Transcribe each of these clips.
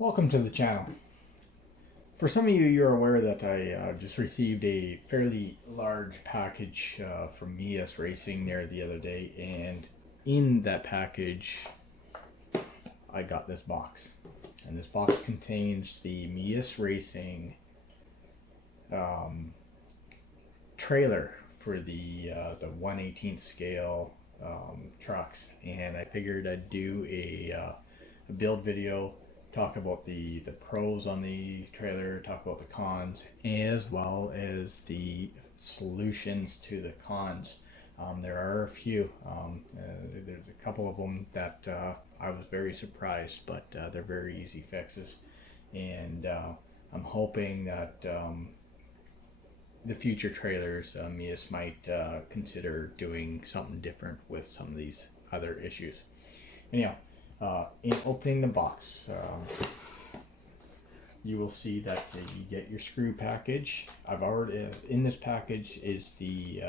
Welcome to the channel. For some of you, you're aware that I just received a fairly large package from Meus Racing there the other day, and in that package I got this box. And this box contains the Meus Racing trailer for the 1/18 scale trucks, and I figured I'd do a build video, talk about the pros on the trailer, talk about the cons, as well as the solutions to the cons. There are a few. There's a couple of them that I was very surprised, but they're very easy fixes, and I'm hoping that the future trailers, Meus might consider doing something different with some of these other issues. Anyhow, in opening the box, you will see that you get your screw package. I've already in this package is the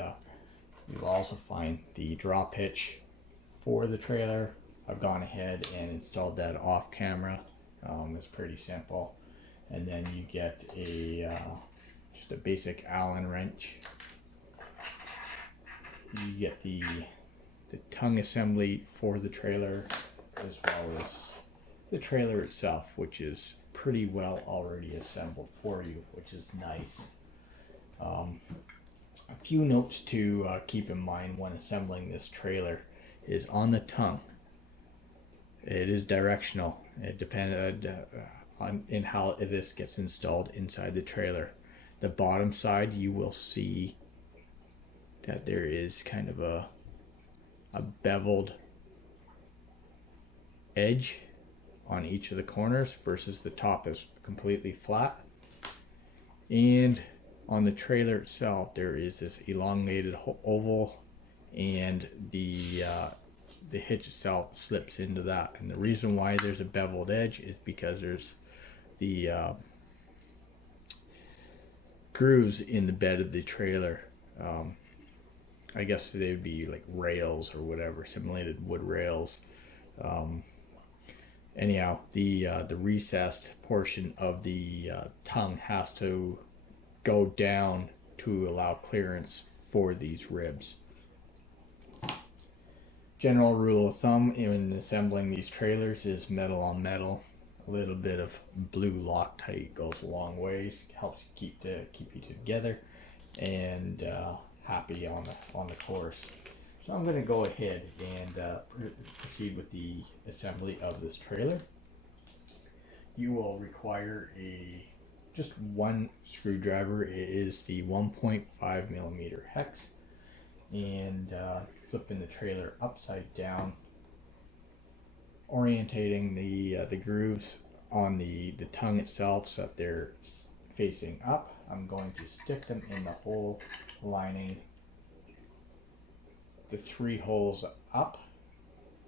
you'll also find the draw pitch for the trailer. I've gone ahead and installed that off camera. It's pretty simple. And then you get a just a basic Allen wrench. You get the tongue assembly for the trailer, as well as the trailer itself, which is pretty well already assembled for you, which is nice. A few notes to keep in mind when assembling this trailer is on the tongue. It is directional. It depends on in how this gets installed inside the trailer. The bottom side, you will see that there is kind of a beveled edge on each of the corners versus the top is completely flat. And on the trailer itself, there is this elongated oval, and the hitch itself slips into that. And the reason why there's a beveled edge is because there's the grooves in the bed of the trailer. I guess they would be like rails or whatever, simulated wood rails. Anyhow, the recessed portion of the tongue has to go down to allow clearance for these ribs. General rule of thumb in assembling these trailers is metal on metal. A little bit of blue Loctite goes a long ways. Helps keep you together and happy on the course. So I'm going to go ahead and proceed with the assembly of this trailer. You will require just one screwdriver. It is the 1.5 millimeter hex, and flipping the trailer upside down, orientating the grooves on the tongue itself so that they're facing up. I'm going to stick them in the hole lining the 3 holes up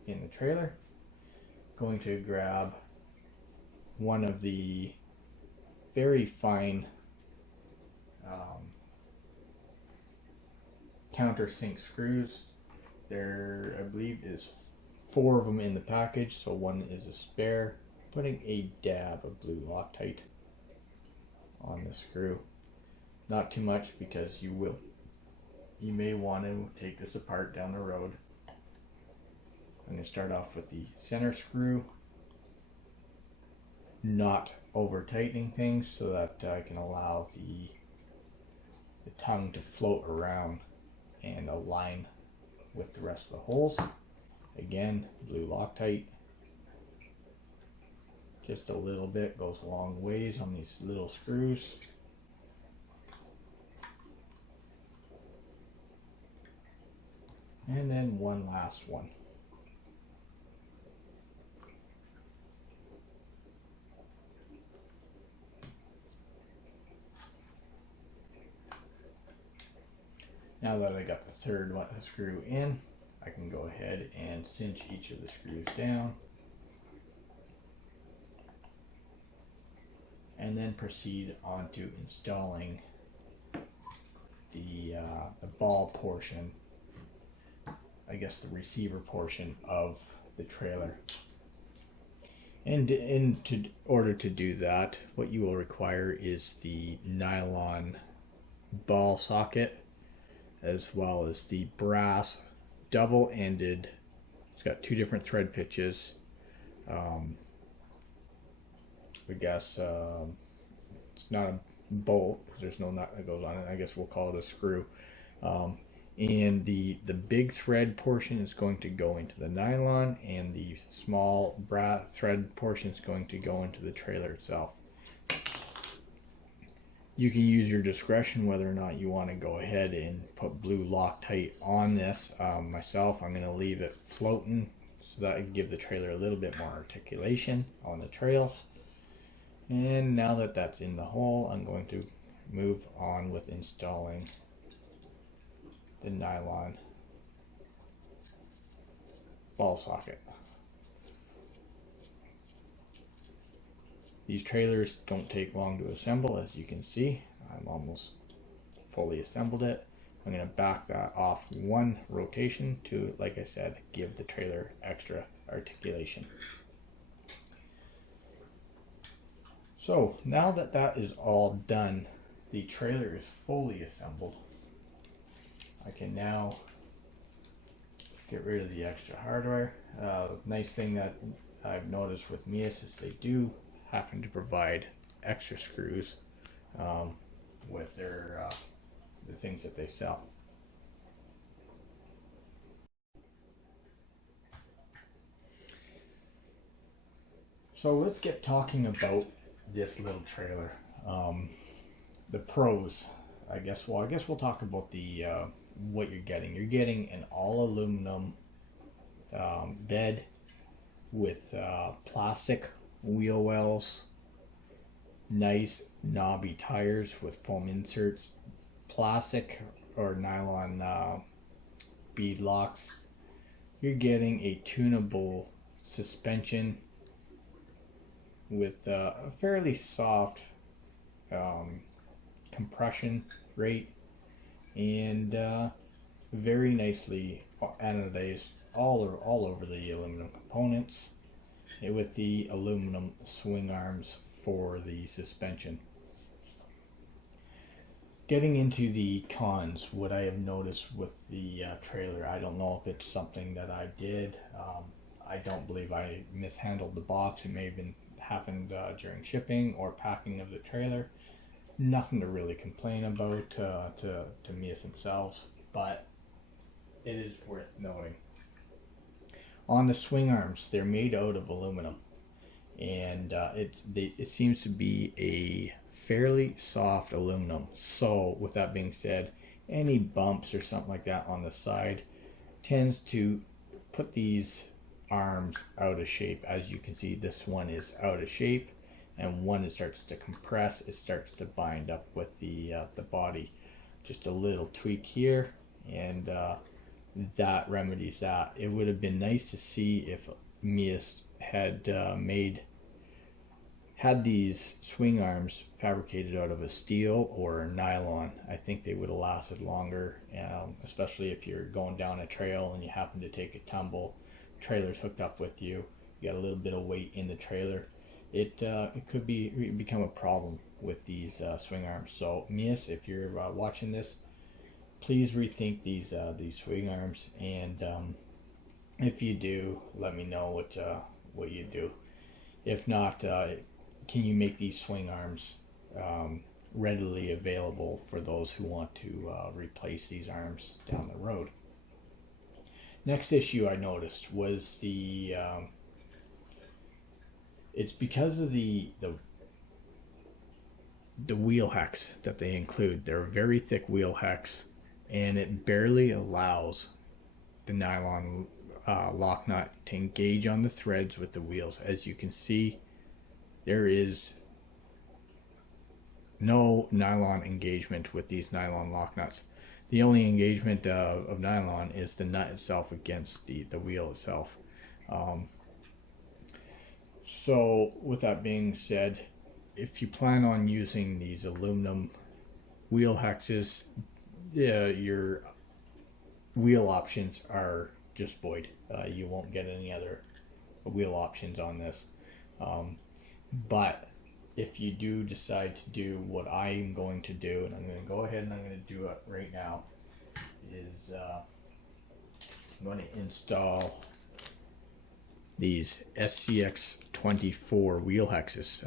in the trailer. Going to grab one of the very fine countersink screws. There, I believe, is 4 of them in the package, so one is a spare. Putting a dab of blue Loctite on the screw. Not too much, because you may want to take this apart down the road. I'm going to start off with the center screw, not over tightening things, so that I can allow the tongue to float around and align with the rest of the holes. Again, blue Loctite. Just a little bit goes a long ways on these little screws. And then one last one. Now that I got the third one screw in, I can go ahead and cinch each of the screws down, and then proceed on to installing the ball portion, I guess the receiver portion of the trailer. And in order to do that, what you will require is the nylon ball socket, as well as the brass double-ended. It's got two different thread pitches. I guess it's not a bolt because there's no nut that goes on it. I guess we'll call it a screw. Um, and the big thread portion is going to go into the nylon, and the small brass thread portion is going to go into the trailer itself. You can use your discretion whether or not you want to go ahead and put blue Loctite on this. Myself, I'm going to leave it floating so that I can give the trailer a little bit more articulation on the trails. And now that that's in the hole, I'm going to move on with installing the nylon ball socket. These trailers don't take long to assemble, as you can see. I'm almost fully assembled it. I'm going to back that off one rotation to, like I said, give the trailer extra articulation. So now that that is all done, the trailer is fully assembled. I can now get rid of the extra hardware. Nice thing that I've noticed with Meus is they do happen to provide extra screws with their the things that they sell. So let's get talking about this little trailer. The pros, I guess we'll talk about the what you're getting. You're getting an all aluminum bed with plastic wheel wells, nice knobby tires with foam inserts, plastic or nylon bead locks. You're getting a tunable suspension with a fairly soft compression rate, and very nicely anodized all over the aluminum components, with the aluminum swing arms for the suspension. Getting into the cons, what I have noticed with the trailer, I don't know if it's something that I did. I don't believe I mishandled the box. It may have been happened during shipping or packing of the trailer. Nothing to really complain about to Meus themselves, but it is worth noting. On the swing arms, they're made out of aluminum, and it seems to be a fairly soft aluminum. So with that being said, any bumps or something like that on the side tends to put these arms out of shape. As you can see, this one is out of shape, and when it starts to compress, it starts to bind up with the body. Just a little tweak here, and that remedies that. It would have been nice to see if Meus had had these swing arms fabricated out of a steel or a nylon. I think they would have lasted longer, especially if you're going down a trail and you happen to take a tumble, trailer's hooked up with you, you got a little bit of weight in the trailer. It could become a problem with these swing arms. So Meus, if you're watching this, please rethink these swing arms, and if you do, let me know what you do. If not, can you make these swing arms readily available for those who want to replace these arms down the road? Next issue I noticed was the it's because of the wheel hex that they include. They're very thick wheel hex, and it barely allows the nylon lock nut to engage on the threads with the wheels. As you can see, there is no nylon engagement with these nylon lock nuts. The only engagement of nylon is the nut itself against the wheel itself. So with that being said, if you plan on using these aluminum wheel hexes, your wheel options are just void. You won't get any other wheel options on this. But if you do decide to do what I'm going to do, and I'm going to go ahead and I'm going to do it right now, is I'm going to install these SCX24 wheel hexes.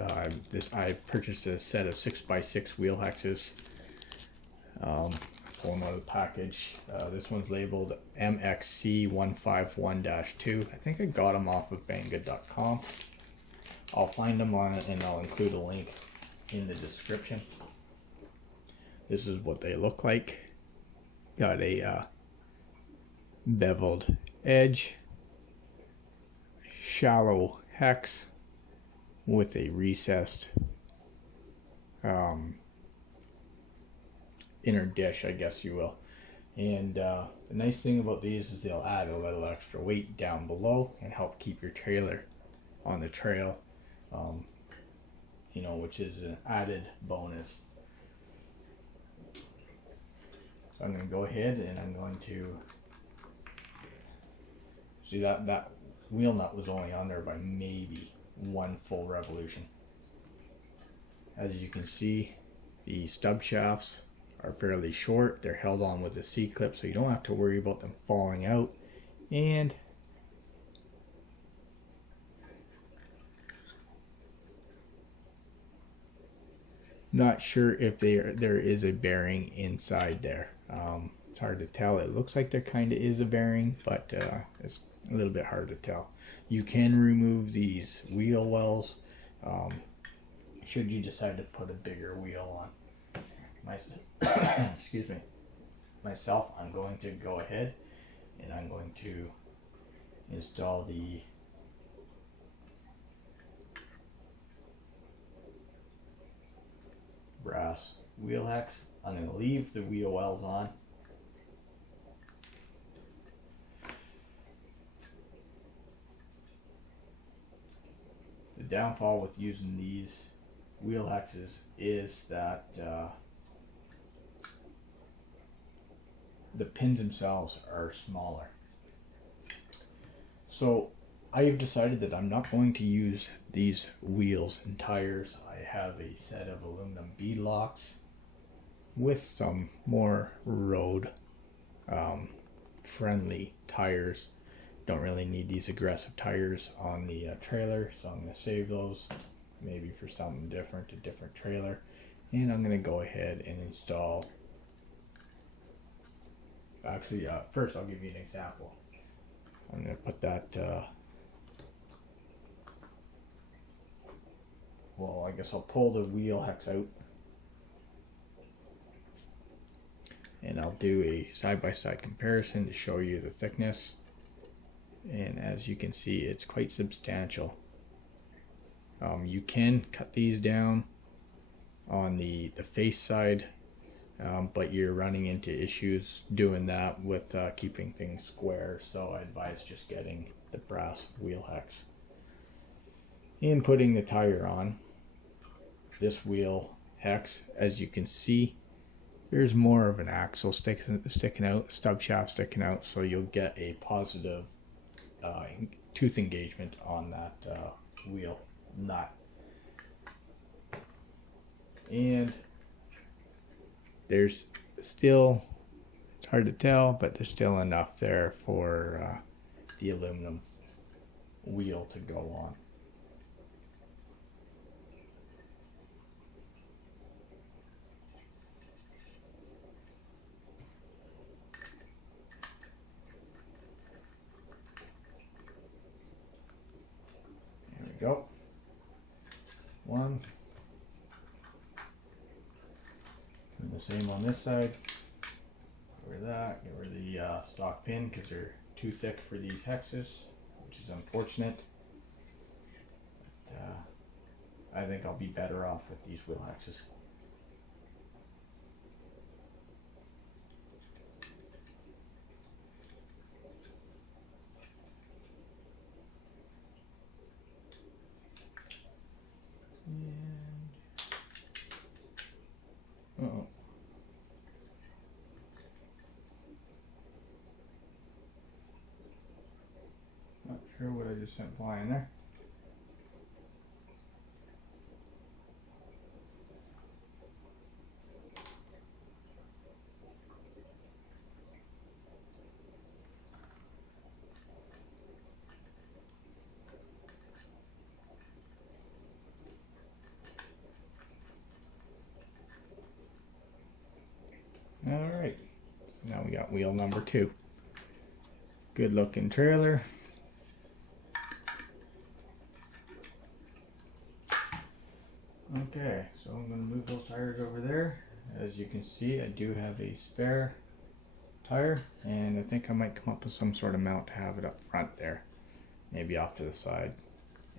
I purchased a set of 6x6 wheel hexes. Pull them out of the package. This one's labeled MXC151-2. I think I got them off of Banggood.com. I'll find them on it and I'll include a link in the description. This is what they look like. Got a beveled edge, shallow hex with a recessed inner dish, I guess you will. And the nice thing about these is they'll add a little extra weight down below and help keep your trailer on the trail, you know, which is an added bonus. So I'm going to go ahead and I'm going to see that wheel nut was only on there by maybe one full revolution. As you can see, the stub shafts are fairly short. They're held on with a C-clip, so you don't have to worry about them falling out. And not sure if there is a bearing inside there. It's hard to tell. It looks like there kind of is a bearing, but it's a little bit hard to tell. You can remove these wheel wells should you decide to put a bigger wheel on. Excuse me. Myself, I'm going to go ahead and I'm going to install the brass wheel hex. I'm going to leave the wheel wells on. The downfall with using these wheel hexes is that the pins themselves are smaller. So I have decided that I'm not going to use these wheels and tires. I have a set of aluminum bead locks with some more road friendly tires. Don't really need these aggressive tires on the trailer, so I'm going to save those maybe for something different, a different trailer. And I'm going to go ahead and install, actually first I'll give you an example. I'm going to put that well, I guess I'll pull the wheel hex out and I'll do a side-by-side comparison to show you the thickness. And as you can see, it's quite substantial. You can cut these down on the face side, but you're running into issues doing that with keeping things square, so I advise just getting the brass wheel hex. And putting the tire on this wheel hex, as you can see, there's more of an axle sticking out, stub shaft sticking out, so you'll get a positive tooth engagement on that wheel nut. And there's still, it's hard to tell, but there's still enough there for the aluminum wheel to go on. There we go. One. And the same on this side. Get rid of that. Get rid of the stock pin because they're too thick for these hexes, which is unfortunate. But, I think I'll be better off with these wheel hexes. Uh-oh. Not sure what I just sent flying there. Now we got wheel number 2. Good looking trailer. Okay, so I'm going to move those tires over there. As you can see, I do have a spare tire, and I think I might come up with some sort of mount to have it up front there, maybe off to the side,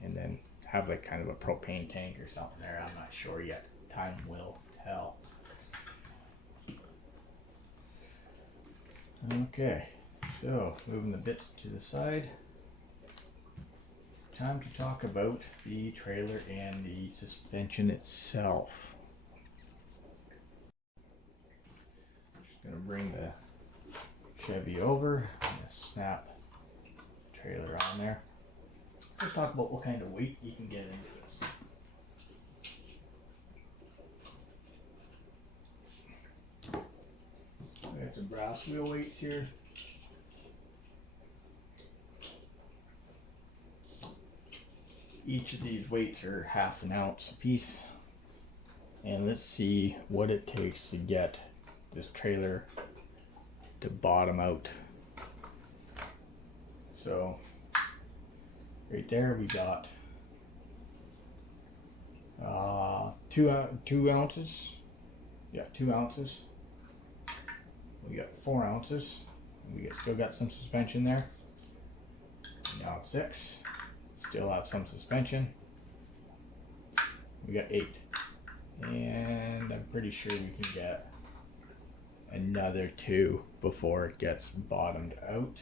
and then have like kind of a propane tank or something there. I'm not sure yet. Time will tell. Okay, so moving the bits to the side. Time to talk about the trailer and the suspension itself. Just gonna bring the Chevy over, I'm gonna snap the trailer on there. Let's talk about what kind of weight you can get into this. We have some brass wheel weights here. Each of these weights are half an ounce a piece. And let's see what it takes to get this trailer to bottom out. So right there we got 2 ounces. Yeah, 2 ounces. We got 4 ounces. We still got some suspension there. Now it's 6. Still have some suspension. We got 8. And I'm pretty sure we can get another 2 before it gets bottomed out.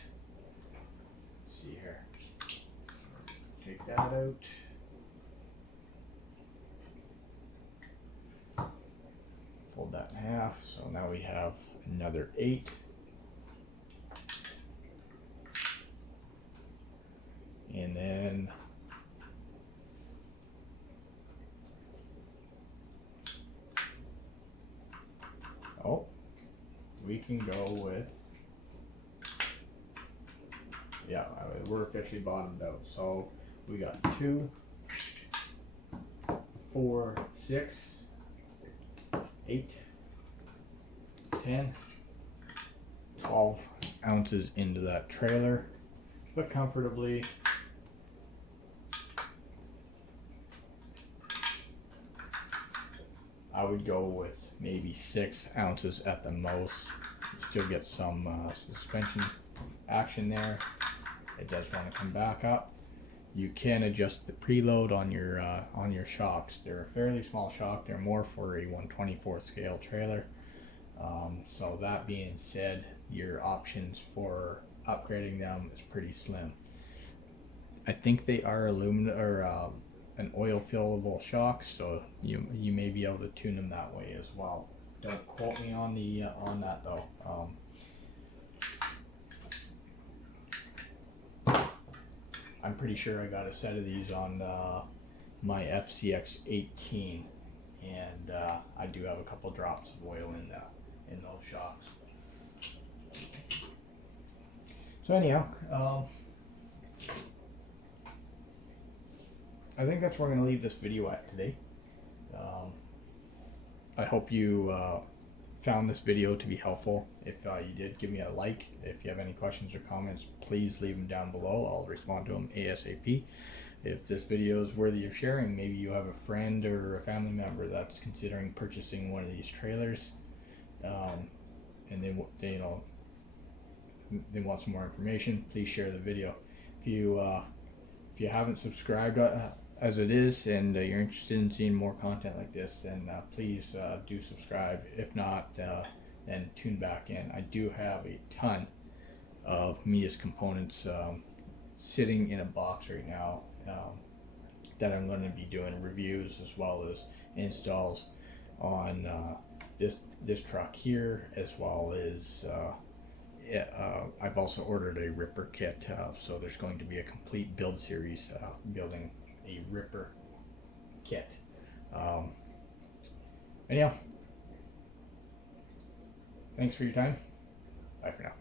Let's see here. Take that out. Fold that in half. So now we have another 8. And then we can go with, yeah, we're officially bottomed out. So we got 2, 4, 6, 8, 10, 12 ounces into that trailer, but comfortably. I would go with maybe 6 ounces at the most. Still get some suspension action there. It does want to come back up. You can adjust the preload on your shocks. They're a fairly small shock. They're more for a 1/24 scale trailer. So that being said, your options for upgrading them is pretty slim. I think they are aluminum or an oil fillable shock, so you may be able to tune them that way as well. Don't quote me on the on that though. I'm pretty sure I got a set of these on my FCX 18, and I do have a couple drops of oil in those shocks. So anyhow, I think that's where I'm going to leave this video at today. I hope you found this video to be helpful. If you did, give me a like. If you have any questions or comments, please leave them down below. I'll respond to them ASAP. If this video is worthy of sharing, maybe you have a friend or a family member that's considering purchasing one of these trailers, and they want some more information, please share the video. If you haven't subscribed as it is, and you're interested in seeing more content like this, then please do subscribe. If not, then tune back in. I do have a ton of Meus components sitting in a box right now that I'm going to be doing reviews as well as installs on this truck here, as well as I've also ordered a ripper kit, so there's going to be a complete build series building a ripper kit. Anyhow, thanks for your time. Bye for now.